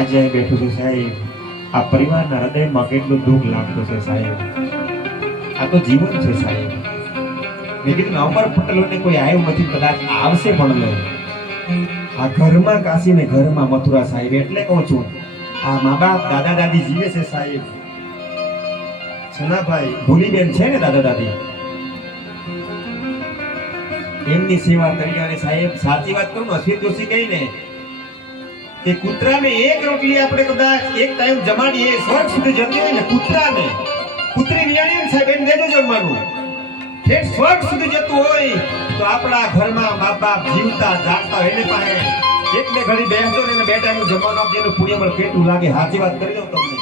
આજે બેઠું છું સાહેબ, આ પરિવારના હૃદયમાં કેટલું દુઃખ લાગતું છે સાહેબ. આ તો જીવન છે સાહેબ. મેં કીધું અમર પટેલોને કોઈ આવ્યું નથી, કદાચ આવશે પણ નહીં. આ ઘરમાં કાશી ને ઘરમાં મથુરા સાહેબ. એટલે કહું છું, આ મા બાપ દાદા દાદી જીવે છે સાહેબ. છનાભાઈ ભૂલીબેન છે ને દાદા દાદી, એમની સેવા કરી. અને સાહેબ સાચી વાત કરું, અશ્વિન જોશી કહી ને કે કૂતરાને એક રોટલી આપણે કદાચ એક ટાઈમ જમાડીએ, સ્વર્ગ સુધી જતી હોય ને કૂતરાને, કૂતરી વિયાણી સાહેબ એને દેજો જમવાનું, ફેર સ્વર્ગ સુધી જતું હોય તો આપણા ઘરમાં મા બાપ જીવતા જાગતા એને પાસે એક બે ઘડી બેસજો ને એને બે ટાઈમ જમવાનું આપજો, એનું પુણ્ય પણ કેટલું લાગે. સાચી વાત કરી દઉં તમને,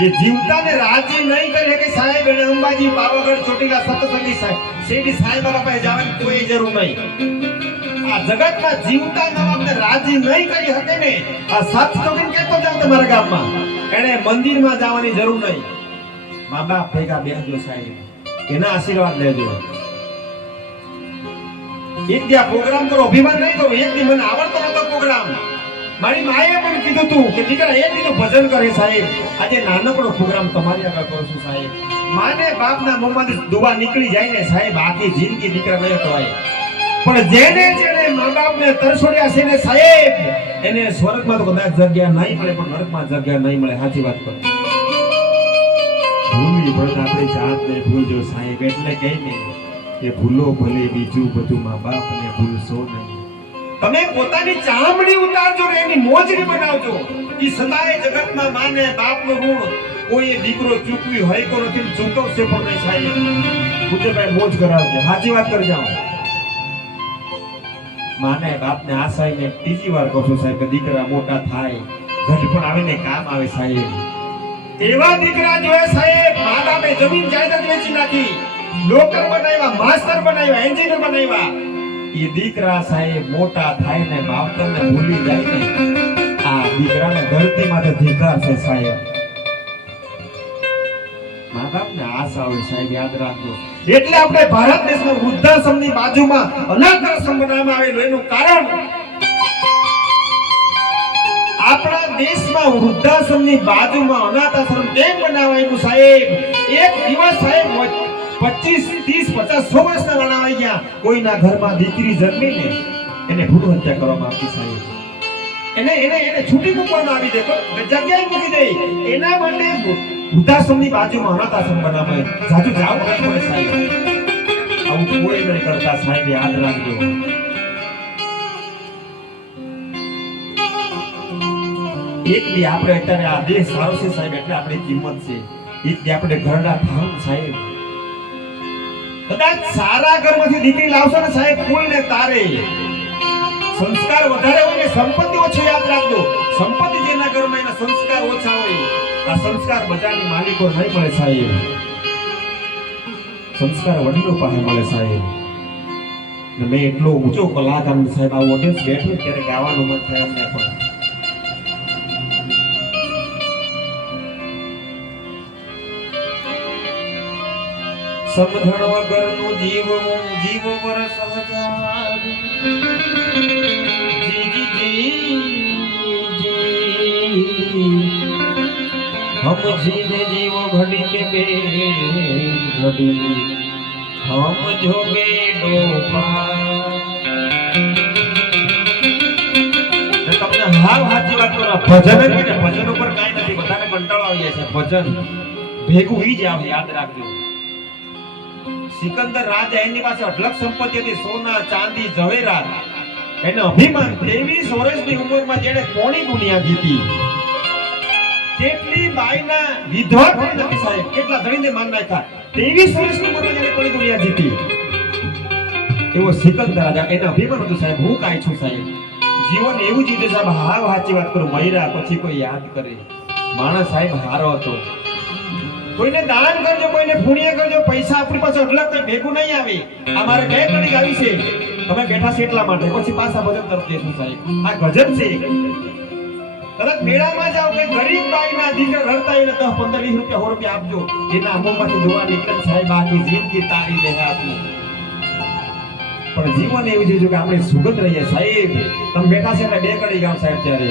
જે જીવતાને રાજી નહીં કરે કે સાહેબ એને અંબાજી પાવાગઢ ચોટીલા સતસંગી સાહેબ શેરડી સાહેબ વાળા પાસે જવાની કોઈ જરૂર નહીં. આ જગતમાં જીવતા નવાબને રાજી નહીં કરી શકે ને, આ સાત જોગીન કહેતો જાવ તમારા ગામમાં, એને મંદિરમાં જવાની જરૂર નહીં. મા બાપ ભેગા બેસજો સાહેબ, એના આશીર્વાદ લેજો. એક દી પ્રોગ્રામ કરો, અભિમાન નહીં કરો. એક દી મને આવડતો નતો પ્રોગ્રામ, મારી માએ પણ કીધું તું કે દીકરા એક દી ભજન કરે સાહેબ. આજે નાનકડો પ્રોગ્રામ તમારી આગળ કરું છું સાહેબ. માને બાપના મોંમાંથી દુઆ નીકળી જાય ને સાહેબ, આખી જિંદગી દીકરા નહીં કહેવાય. પણ જેને જેને મા બાપને તરછોડ્યા છે ને સાહેબ, એને સ્વર્ગમાં તો કદાચ જગ્યા નહીં મળે, પણ નરકમાં જગ્યા નહીં મળે. સાચી વાત કરો. ભૂલવી પડે આપણી જાતને ભૂલજો સાહેબ. એટલે કહીને કે ભૂલો ભલે બીજું બધું, મા બાપને ભૂલશો નહીં. તમે પોતાની ચામડી ઉતારજો ને એની મોજડી બનાવજો. ઈ સદાય જગતમાં માને બાપનું ઋણ કોઈ દીકરો ચૂકવી હોય કો નથી, ચૂકવશે પણ નહીં સાહેબ. પૂજ્યભાઈ મોજ કરાવજો. સાચી વાત કરજો. માને બાપને આશાઈને ત્રીજી વાર કહું છું સાહેબ કે દીકરા મોટા થાય, ઘડપણ આવે ને કામ આવે સાહેબ. એવા દીકરા જોઈએ સાહેબ, મા બાપે જમીન જાયદાદ વેચી નાખી, ડોક્ટર બનાવ્યા, માસ્ટર બનાવ્યા, એન્જિનિયર બનાવ્યા. એ દીકરા સાહેબ મોટા થાય ને માવતરને ભૂલી જાય ને, આ દીકરાને ધરતીમાંથી ધિક્કાર છે સાહેબ. મા બાપને આશા હોય સાહેબ, યાદ રાખજો. એટલે આપણે ભારત દેશમાં વૃદ્ધાશ્રમની બાજુમાં અનાથ આશ્રમ બનાવવામાં આવેલું, એનું કારણ આપણા દેશમાં વૃદ્ધાશ્રમની બાજુમાં અનાથ આશ્રમ કેમ બનાવાયું સાહેબ? એક દિવસ સાહેબ 25, 30, 50, 100 વર્ષના બનાવાઈ ગયા. કોઈના ઘરમાં દીકરી જન્મીને એને ભ્રૂણ હત્યા કરવામાં આવી સાહેબ. એને છૂટી મૂકવામાં આવી દે, જગ્યાએ મૂકી દે. એના માટે વૃદ્ધાશ્રમની બાજુમાં અનાથ આશ્રમ બનાવાય. જાજુ જાવ નહીં પડે સાહેબ. આવું કોઈ નહીં કરતા સાહેબ, યાદ રાખજો. એક દી આપણે અત્યારે આ દેશ સારો છે સાહેબ, એટલે આપણી કિંમત છે. એક દી આપણે ઘરના થાવ સાહેબ, કદાચ સારા ઘરમાંથી દીકરી લાવશો ને સાહેબ, કુળને તારે. સંસ્કાર વધારે હોય ને સંપત્તિ ઓછી, યાદ રાખજો. સંપત્તિ જેના ઘરમાં એના સંસ્કાર ઓછા હોય, આ સંસ્કાર બજારની માલિકો નહીં મળે સાહેબ. સંસ્કાર વડીલો પાસે મળે સાહેબ. મેં એટલો ઊંચો કલાકાર સાહેબ, આ ઓડિયન્સ બેઠું ત્યારે ગાવાનું મન થાય અમને પણ. સમજણ વગરનું જીવવું જીવ વર સહજાર. હમ જીને જીવો ઘડી કે બે ઘડી, હમ જો બેડો તમને હાવ સાચી વાત કરો. ભજન ને ભજન ઉપર કાંઈ નથી, બધાને કંટાળો આવી જાય છે. ભજન ભેગું ઈ જ આવે, યાદ રાખજો. સિકંદર રાજા એની પાસે અઢળક સંપત્તિ હતી, સોના ચાંદી જવેરાત. એને અભિમાન 23 વર્ષની ઉંમરમાં જેણે કોણી દુનિયા જીતી. કેટલી બાઈના વિધવા થઈ નથી સાહેબ, કેટલા ધણીને માર નાખ્યા. 23 વર્ષની ઉંમરમાં જેણે કોણી દુનિયા જીતી, એવો સિકંદર રાજા. એને અભિમાન હતું સાહેબ, હું કાંઈ છું સાહેબ. જીવન એવું જીવે સાહેબ. હાવ સાચી વાત કરું, મયરા પછી કોઈ યાદ કરે. માણસ સાહેબ હારો હતો. કોઈને દાન કરજો, કોઈને પુણ્ય કરજો. પૈસા આપણી પાસે અઢળક કઈ ભેગું નહીં આવે. આ મારે બે કડી આવી છે, તમે બેઠા છે એટલા માટે. પછી પાછા ભજન તરફ જઈશું સાહેબ. આ ગજબ છે. કદાચ મેળામાં જાઓ કે ગરીબ બાઈના દીકરા રડતા હોય ને 10, 15, 20 રૂપિયા 100 રૂપિયા આપજો, એના મોંમાંથી દુઆ નીકળે સાહેબ. આખી જિંદગી તારી રહે આપની. પણ જીવન એવું છે કે આપણે સુગત રહીએ સાહેબ. તમે બેઠા છે એટલે બે કડી ગામ સાહેબ ત્યારે